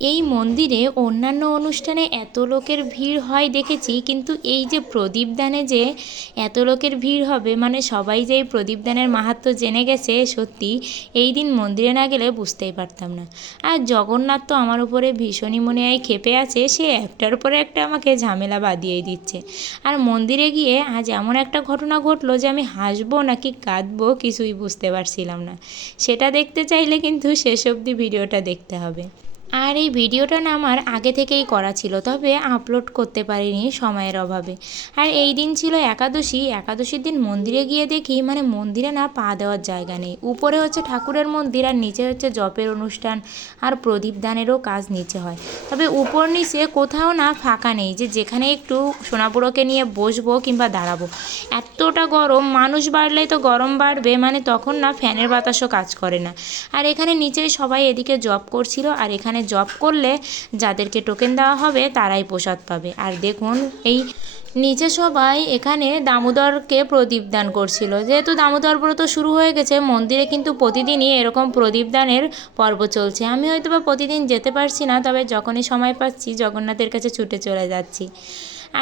এই মন্দিরে অন্যান্য অনুষ্ঠানে এত লোকের ভিড় হয় দেখেছি, কিন্তু এই যে প্রদীপদানে যে এত লোকের ভিড় হবে মানে সবাই যে এই প্রদীপদানের মাহাত্ম্য জেনে গেছে সত্যি, এই দিন মন্দিরে না গেলে বুঝতেই পারতাম না। আর জগন্নাথ তো আমার উপরে ভীষণই মনে হয় ক্ষেপে আছে, সে একটার পরে একটা আমাকে ঝামেলা বাদিয়েই দিচ্ছে। আর মন্দিরে গিয়ে আজ এমন একটা ঘটনা ঘটলো যে আমি হাসবো নাকি কাঁদবো কিছুই বুঝতে পারছিলাম না। সেটা দেখতে চাইলে কিন্তু শেষ অবধি ভিডিওটা দেখতে হবে। আর এই ভিডিওটা না আমার আগে থেকেই করা ছিল, তবে আপলোড করতে পারিনি সময়ের অভাবে। আর এই দিন ছিল একাদশী, একাদশীর দিন মন্দিরে গিয়ে দেখি মানে মন্দিরে না পা দেওয়ার জায়গা নেই। উপরে হচ্ছে ঠাকুরের মন্দির আর নিচে হচ্ছে জপের অনুষ্ঠান আর প্রদীপ দানেরও কাজ নিচে হয়। তবে উপর নিচে কোথাও না ফাঁকা নেই যে যেখানে একটু সোনাপুরোকে নিয়ে বসবো কিংবা দাঁড়াবো। এতটা গরম, মানুষ বাড়লেই তো গরম বাড়বে মানে তখন না ফ্যানের বাতাসও কাজ করে না। আর এখানে নিচেই সবাই এদিকে জব করছিল, আর এখানে জব করলে যাদেরকে টোকেন দেওয়া হবে তারাই প্রসাদ পাবে। আর দেখুন, এই নিচে সবাই এখানে দামোদরকে প্রদীপ দান করছিল। যেহেতু দামোদর ব্রত শুরু হয়ে গেছে, মন্দিরে কিন্তু প্রতিদিনই এরকম প্রদীপ দানের পর্ব চলছে। আমি হয়তো বা প্রতিদিন যেতে পারছি না, তবে যখনই সময় পাচ্ছি, জগন্নাথের কাছে ছুটে চলে যাচ্ছি।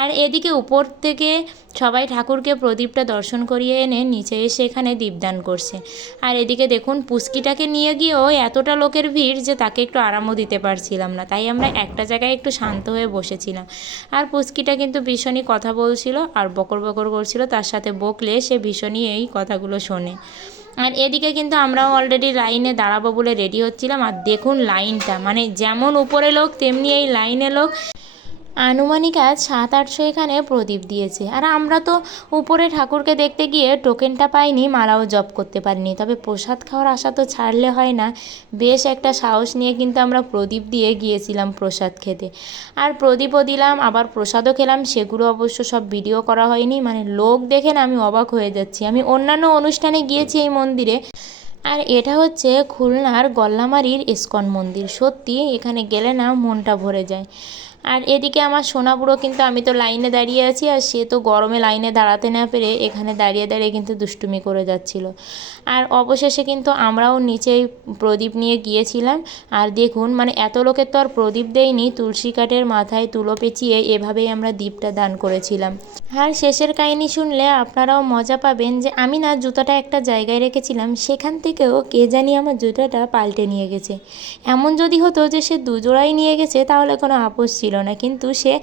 আর এদিকে উপর থেকে সবাই ঠাকুরকে প্রদীপটা দর্শন করিয়ে এনে নিচে এসে এখানে দীপদান করছে। আর এদিকে দেখুন পুস্কিটাকে নিয়ে গিয়েও এতটা লোকের ভিড় যে তাকে একটু আরামও দিতে পারছিলাম না। তাই আমরা একটা জায়গায় একটু শান্ত হয়ে বসেছিলাম। আর পুস্কিটা কিন্তু ভীষণই কথা বলছিল আর বকর বকর করছিল, তার সাথে বকলে সে ভীষণই এই কথাগুলো শোনে। আর এদিকে কিন্তু আমরাও অলরেডি লাইনে দাঁড়াবো বলে রেডি হচ্ছিলাম। আর দেখুন লাইনটা মানে যেমন উপরে লোক, তেমনি এই লাইনে লোক আনুমানিক আজ সাত আটশো এখানে প্রদীপ দিয়েছে। আর আমরা তো উপরে ঠাকুরকে দেখতে গিয়ে টোকেনটা পাইনি, মালাও জপ করতে পারিনি। তবে প্রসাদ খাওয়ার আশা তো ছাড়লে হয় না। বেশ একটা সাহস নিয়ে কিন্তু আমরা প্রদীপ দিয়ে গিয়েছিলাম প্রসাদ খেতে। আর প্রদীপও দিলাম, আবার প্রসাদও খেলাম, সেগুলো অবশ্য সব ভিডিও করা হয়নি। মানে লোক দেখে না আমি অবাক হয়ে যাচ্ছি। আমি অন্যান্য অনুষ্ঠানে গিয়েছি এই মন্দিরে। আর এটা হচ্ছে খুলনার গল্লামারির ইস্কন মন্দির। সত্যি এখানে গেলে না মনটা ভরে যায়। আর এদিকে আমার সোনাবুড়ো কিন্তু আমি তো লাইনে দাঁড়িয়ে আছি, আর সে তো গরমে লাইনে দাঁড়াতে না পেরে এখানে দাঁড়িয়ে দাঁড়িয়ে কিন্তু দুষ্টুমি করে যাচ্ছিল। আর অবশেষে কিন্তু আমরাও নিচেই প্রদীপ নিয়ে গিয়েছিলাম, আর দেখুন মানে এত লোকের তো আর প্রদীপ দেয়নি, তুলসী কাঠের মাথায় তুলো পেঁচিয়ে এভাবেই আমরা দীপটা দান করেছিলাম। আর শেষের কাহিনী শুনলে আপনারাও মজা পাবেন যে আমি না জুতাটা একটা জায়গায় রেখেছিলাম, সেখান থেকেও কে জানি আমার জুতাটা পাল্টে নিয়ে গেছে। এমন যদি হতো যে সে দুজোড়াই নিয়ে গেছে, তাহলে কোনো আপোষ ছিল না। কিন্তু সে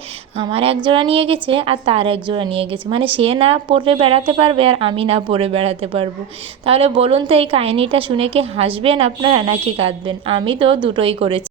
আমার এক জোড়া নিয়ে গেছে আর তার এক জোড়া নিয়ে গেছে। মানে সে না পরে বেড়াতে পারবে আর আমি না পরে বেড়াতে পারব। তাহলে বলুন তো এই কাহিনিটা শুনে কি হাসবেন আপনারা নাকি কাঁদবেন? আমি তো দুটোই করেছি।